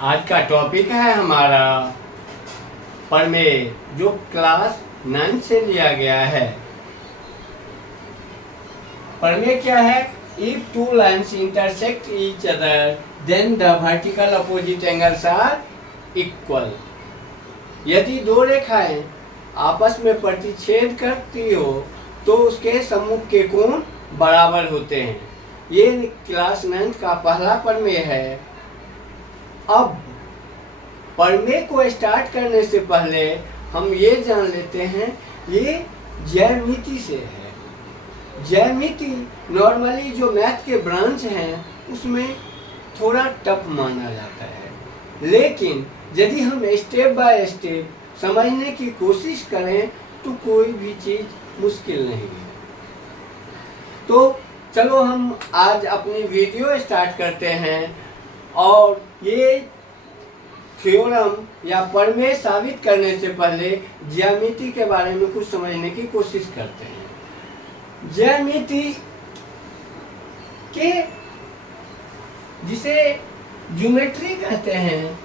आज का टॉपिक है हमारा प्रमेय, जो क्लास 9 से लिया गया है। प्रमेय क्या है? If two lines intersect each other then the vertical opposite angles are equal. यदि दो रेखाएं आपस में प्रतिच्छेद करती हो तो उसके सम्मुख के कोण बराबर होते हैं। ये क्लास 9 का पहला प्रमेय है। अब प्रमेय को स्टार्ट करने से पहले हम ये जान लेते हैं, ये ज्यामिति से है। ज्यामिति नॉर्मली जो मैथ के ब्रांच हैं उसमें थोड़ा टफ माना जाता है, लेकिन यदि हम स्टेप बाय स्टेप समझने की कोशिश करें तो कोई भी चीज़ मुश्किल नहीं है। तो चलो हम आज अपनी वीडियो स्टार्ट करते हैं और ये थ्योरम या प्रमेय साबित करने से पहले ज्यामिति के बारे में कुछ समझने की कोशिश करते हैं। ज्यामिति के जिसे ज्योमेट्री कहते हैं,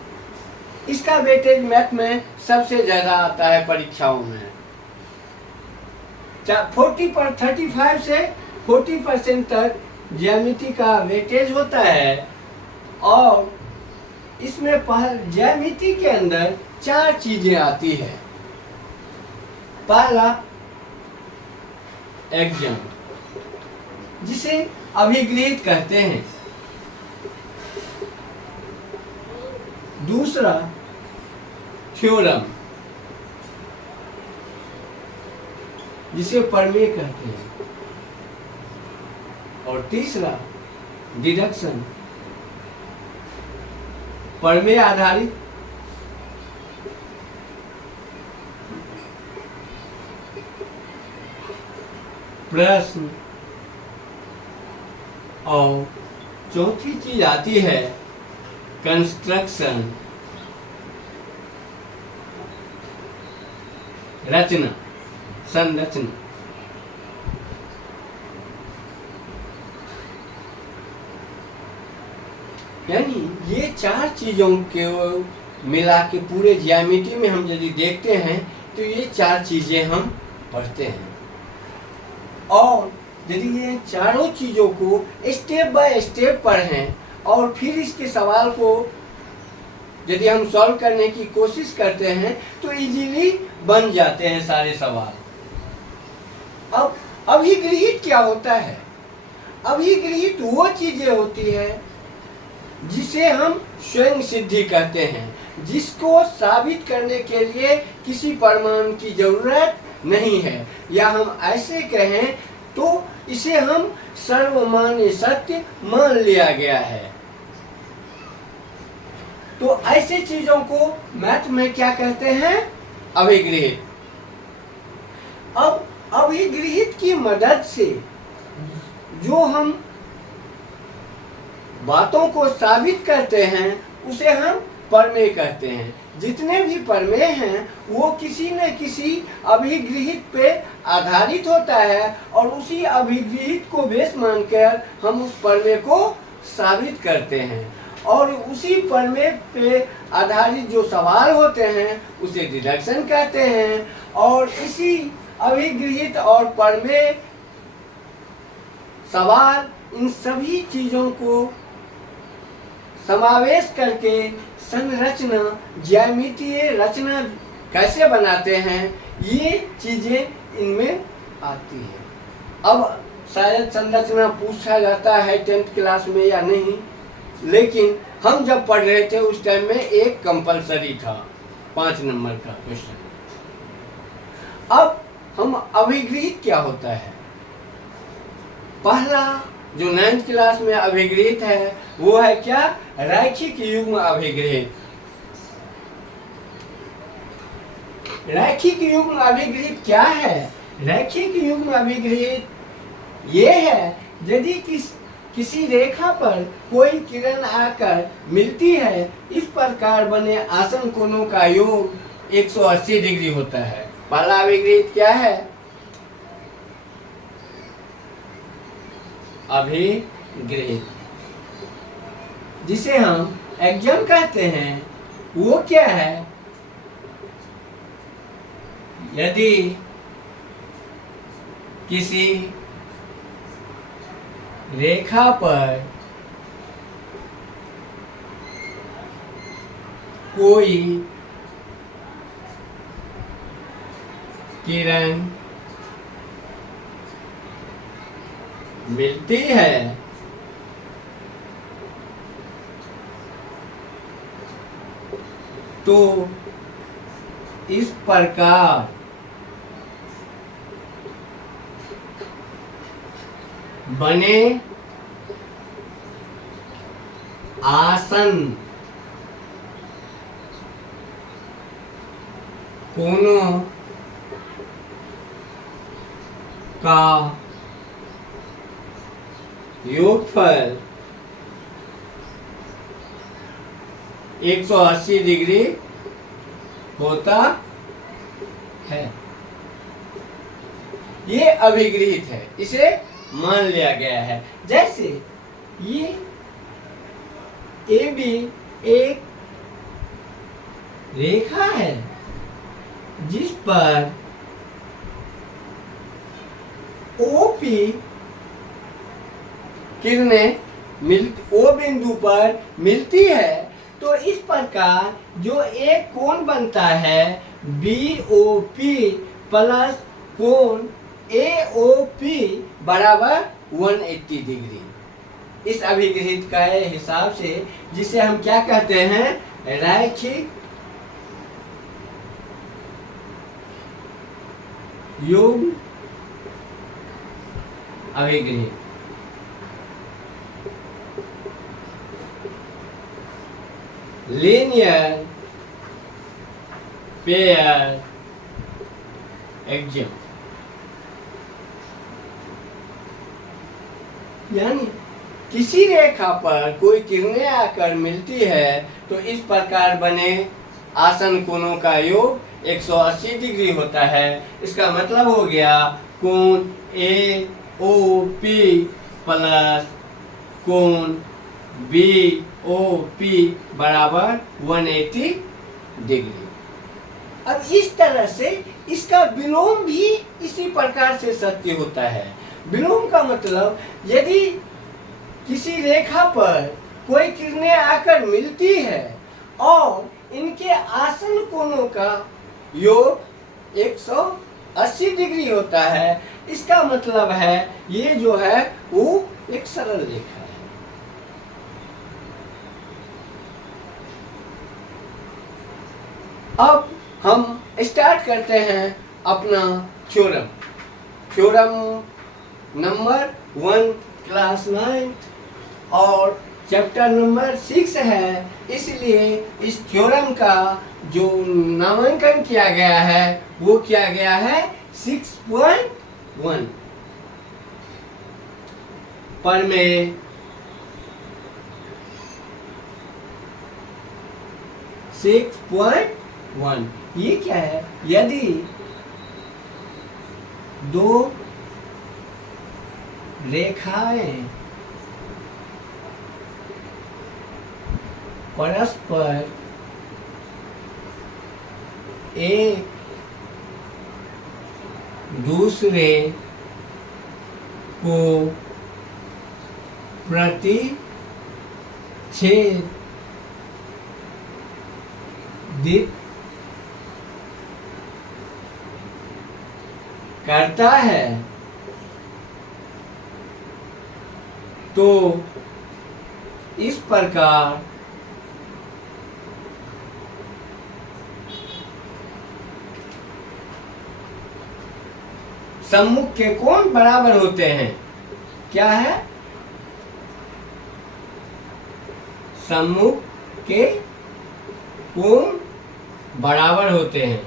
इसका वेटेज मैथ में सबसे ज़्यादा आता है परीक्षाओं में। 35 से 40% तक ज्यामिति का वेटेज होता है और इसमें ज्यामिति के अंदर 4 चीजें आती है। पहला एक्जन, जिसे अभिगृहित कहते हैं। दूसरा थ्योरम, जिसे प्रमेय कहते हैं। और तीसरा डिडक्शन, प्रमेय आधारित प्रश्न। और चौथी चीज आती है कंस्ट्रक्शन, रचना, संरचना। यानी ये 4 चीजों के मिला के पूरे ज्यामिति में हम यदि देखते हैं तो ये 4 चीजें हम पढ़ते हैं। और यदि ये चारों चीजों को स्टेप बाय स्टेप पढ़ें और फिर इसके सवाल को यदि हम सॉल्व करने की कोशिश करते हैं तो इजीली बन जाते हैं सारे सवाल। अब अभिगृहित क्या होता है? अभिगृहित वो चीजें होती है जिसे हम स्वयं सिद्धि कहते हैं, जिसको साबित करने के लिए किसी प्रमाण की जरूरत नहीं है, या हम ऐसे कहें तो इसे हम सर्वमान्य सत्य मान लिया गया है। तो ऐसे चीजों को मैथ में क्या कहते हैं? अभिगृहित। अब अभिगृहित की मदद से जो हम बातों को साबित करते हैं उसे हम प्रमेय कहते हैं। जितने भी प्रमेय हैं वो किसी न किसी अभिगृहित पे आधारित होता है और उसी अभिगृहित को बेस मानकर हम उस प्रमेय को साबित करते हैं। और उसी प्रमेय पे आधारित जो सवाल होते हैं उसे डिडक्शन कहते हैं। और इसी अभिगृहित और प्रमेय, सवाल, इन सभी चीज़ों को समावेश करके संरचना, ज्यामितीय रचना कैसे बनाते हैं, ये चीजें इनमें आती है। अब शायद संरचना पूछा जाता है 10th क्लास में या नहीं, लेकिन हम जब पढ़ रहे थे उस टाइम में एक कंपलसरी था 5 नंबर का क्वेश्चन। अब हम अभिगृहित क्या होता है? पहला जो 9th क्लास में अभिगृहित है वो है क्या? रैखिक युग्म अभिगृहित। रैखिक युग्म अभिगृहित क्या है? रैखिक युग्म अभिगृहित ये है यदि किसी रेखा पर कोई किरण आकर मिलती है, इस प्रकार बने आसन कोणों का योग 180 डिग्री होता है। पहला अभिगृहित क्या है? अभिगृहित, जिसे हम एक्जम कहते हैं वो क्या है? यदि किसी रेखा पर कोई किरण मिलती है तो इस प्रकार बने आसन कोनों का योगफल 180 डिग्री होता है। ये अभिगृहित है, इसे मान लिया गया है। जैसे ये AB एक रेखा है जिस पर OP किरणें O बिंदु पर मिलती है, तो इस प्रकार जो एक कोण बनता है BOP प्लस कोण AOP बराबर 180 डिग्री। इस अभिगृहित के हिसाब से, जिसे हम क्या कहते हैं, रैखिक योग अभिगृहित। लीनियर पेयर एक्जम, यानी किसी रेखा पर कोई किरणें आकर मिलती है तो इस प्रकार बने आसन कोणों का योग 180 डिग्री होता है। इसका मतलब हो गया कोण AOP प्लस कोण BOP बराबर 180 डिग्री। अब इस तरह से इसका विलोम भी इसी प्रकार से सत्य होता है। विलोम का मतलब, यदि किसी रेखा पर कोई किरणें आकर मिलती है और इनके आसन कोणों का योग 180 डिग्री होता है, इसका मतलब है ये जो है वो एक सरल रेखा है। अब हम स्टार्ट करते हैं अपना थ्योरम। थ्योरम नंबर 1 क्लास 9 और चैप्टर नंबर 6 है, इसलिए इस थ्योरम का जो नामांकन किया गया है वो किया गया है 6.1 पर में 6.1। ये क्या है? यदि दो रेखाएं परस्पर एक दूसरे को प्रतिच्छेदित करता है तो इस प्रकार सम्मुख के कोण बराबर होते हैं। क्या है? सम्मुख के कोण बराबर होते हैं।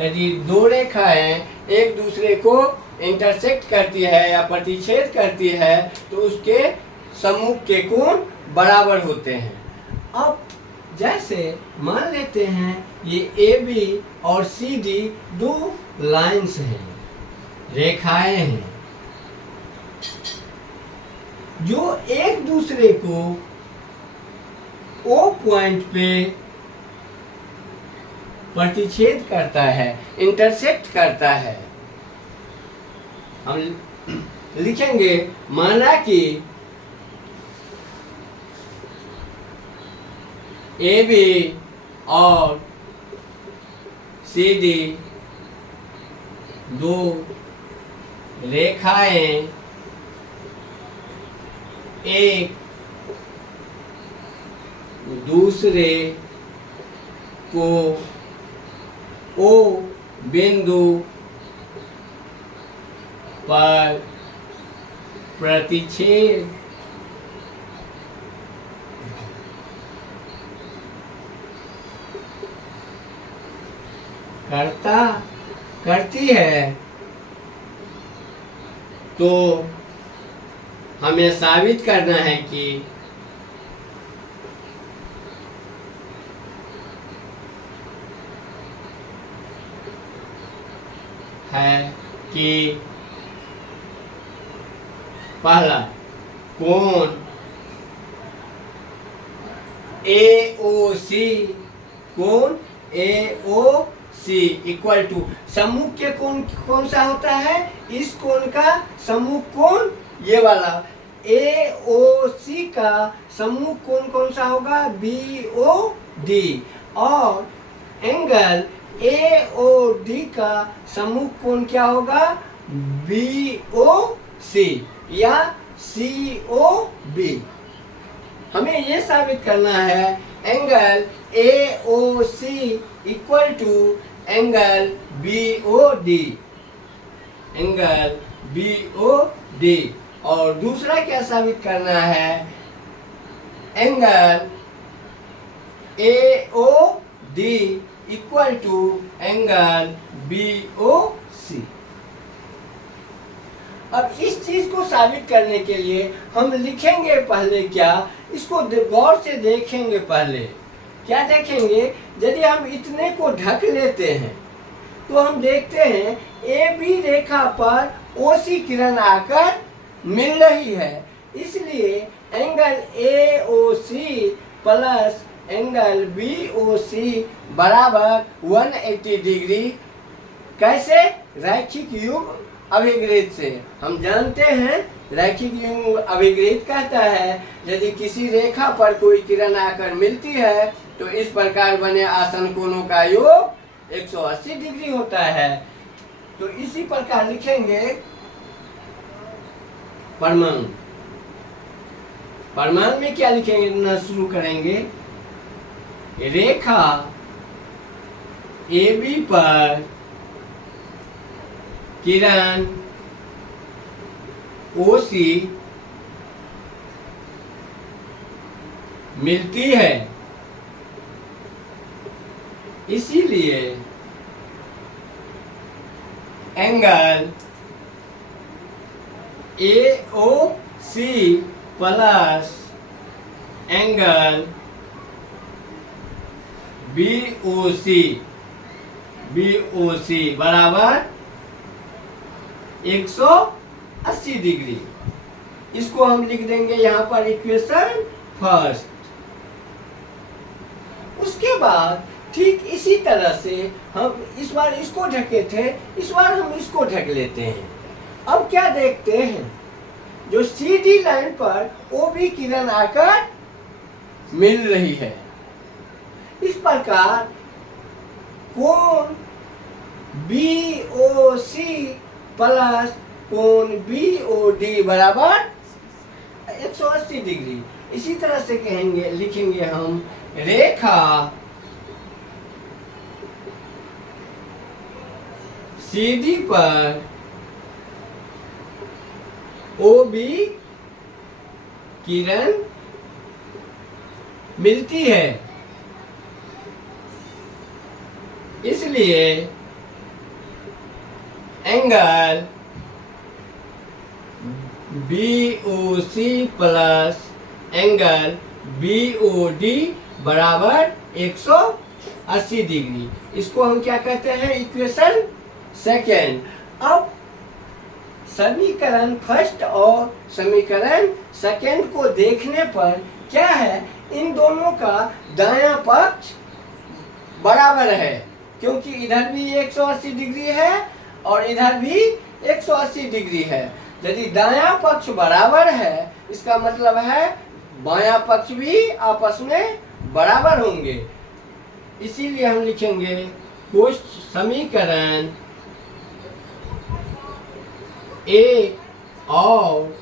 यदि दो रेखाएं एक दूसरे को इंटरसेक्ट करती है या प्रतिच्छेद करती है तो उसके सम्मुख के कोण बराबर होते हैं। अब जैसे मान लेते हैं ये AB और CD दो लाइंस हैं, रेखाएं हैं जो एक दूसरे को ओ पॉइंट पे प्रतिच्छेद करता है, इंटरसेक्ट करता है। हम लिखेंगे, माना कि ए बी और सी डी दो रेखाएं एक दूसरे को ओ बिंदु पर प्रतिच्छेद करती है, तो हमें साबित करना है कि पहला कोण AOC, कोण AOC इक्वल टू समूह के कोण कौन सा होता है, इस कोण का समूह कोण ये वाला, AOC का समूह कोण कौन सा होगा, BOD, और एंगल AOD का समूह कोण क्या होगा, BOC या COB। हमें ये साबित करना है angle AOC equal to angle BOD, angle BOD। और दूसरा क्या साबित करना है, angle AOD equal to angle BOC। अब इस चीज को साबित करने के लिए हम लिखेंगे पहले क्या, इसको गौर से देखेंगे। पहले क्या देखेंगे, यदि हम इतने को ढक लेते हैं तो हम देखते हैं AB रेखा पर OC किरण आकर मिल रही है, इसलिए angle AOC plus angle BOC बराबर 180 डिग्री। कैसे, रैखिक युग्म अभिग्रहित से। हम जानते हैं रैखिक युग्म अभिग्रहित कहता है यदि किसी रेखा पर कोई किरण आकर मिलती है तो इस प्रकार बने आसन कोणों का योग 180 डिग्री होता है। तो इसी प्रकार लिखेंगे परिमाण। परिमाण में क्या लिखेंगे ना, शुरू करेंगे, रेखा AB पर किरण OC मिलती है, इसीलिए angle AOC plus angle BOC बराबर 180 डिग्री। इसको हम लिख देंगे यहाँ पर इक्वेशन फर्स्ट। उसके बाद ठीक इसी तरह से हम इस बार इसको ढके थे, इस बार हम इसको ढक लेते हैं। अब क्या देखते हैं, जो CD लाइन पर OB किरण आकर मिल रही है, इस प्रकार कोण BOC प्लस कोण BOD बराबर 180 डिग्री। इसी तरह से कहेंगे, लिखेंगे हम, रेखा CD पर OB किरण मिलती है, इसलिए angle BOC plus angle BOD बराबर 180 डिग्री। इसको हम क्या कहते हैं, इक्वेशन सेकेंड। अब समीकरण फर्स्ट और समीकरण सेकंड को देखने पर क्या है, इन दोनों का दायां पक्ष बराबर है, क्योंकि इधर भी 180 डिग्री है और इधर भी 180 डिग्री है। यदि दायां पक्ष बराबर है, इसका मतलब है बायां पक्ष भी आपस में बराबर होंगे। इसीलिए हम लिखेंगे कुछ समीकरण 1 और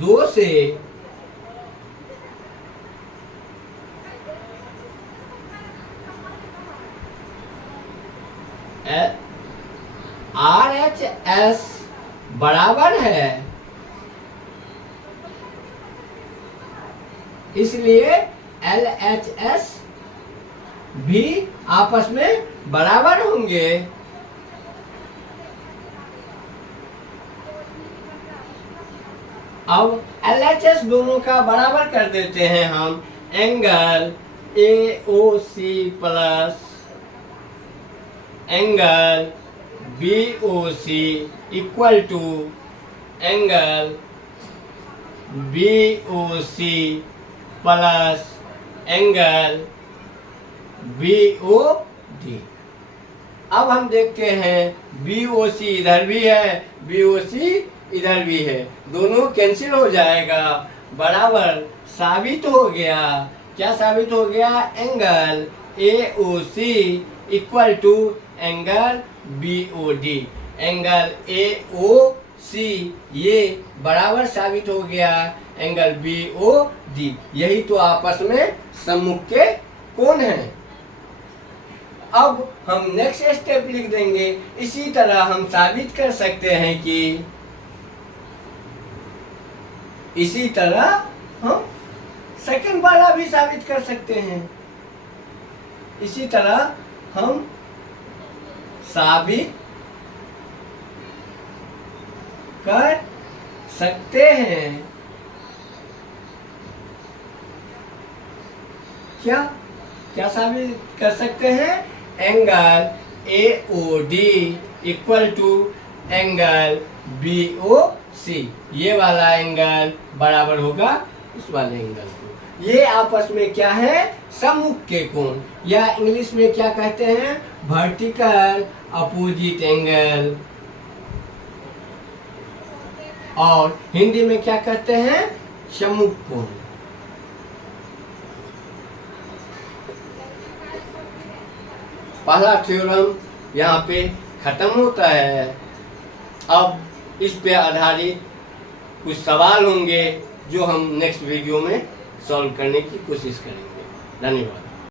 2 से RHS बराबर है, इसलिए LHS भी आपस में बराबर होंगे। अब LHS दोनों का बराबर कर देते हैं हम। Angle AOC plus angle BOC equal to angle BOC plus angle BOD। अब हम देखते हैं BOC इधर भी है, BOC इधर भी है, दोनों कैंसिल हो जाएगा, बराबर साबित हो गया। क्या साबित हो गया? Angle AOC equal to angle BOD। Angle AOC ये बराबर साबित हो गया एंगल BOD। यही तो आपस में सम्मुख के कोण हैं। अब हम नेक्स्ट स्टेप लिख देंगे। इसी तरह हम साबित कर सकते हैं कि इसी तरह हम सेकंड वाला भी साबित कर सकते हैं। इसी तरह हम साबित कर सकते हैं। क्या क्या साबित कर सकते हैं? Angle AOD equal to angle BOC। ये वाला एंगल बराबर होगा इस वाले एंगल को। ये आपस में क्या है? सम्मुख के कोण, या इंग्लिश में क्या कहते हैं? Vertical opposite angle. और हिंदी में क्या कहते हैं? सम्मुख कोण। पहला थ्योरम यहाँ पे खत्म होता है। अब इस पे आधारित कुछ सवाल होंगे जो हम नेक्स्ट वीडियो में सॉल्व करने की कोशिश करेंगे। धन्यवाद।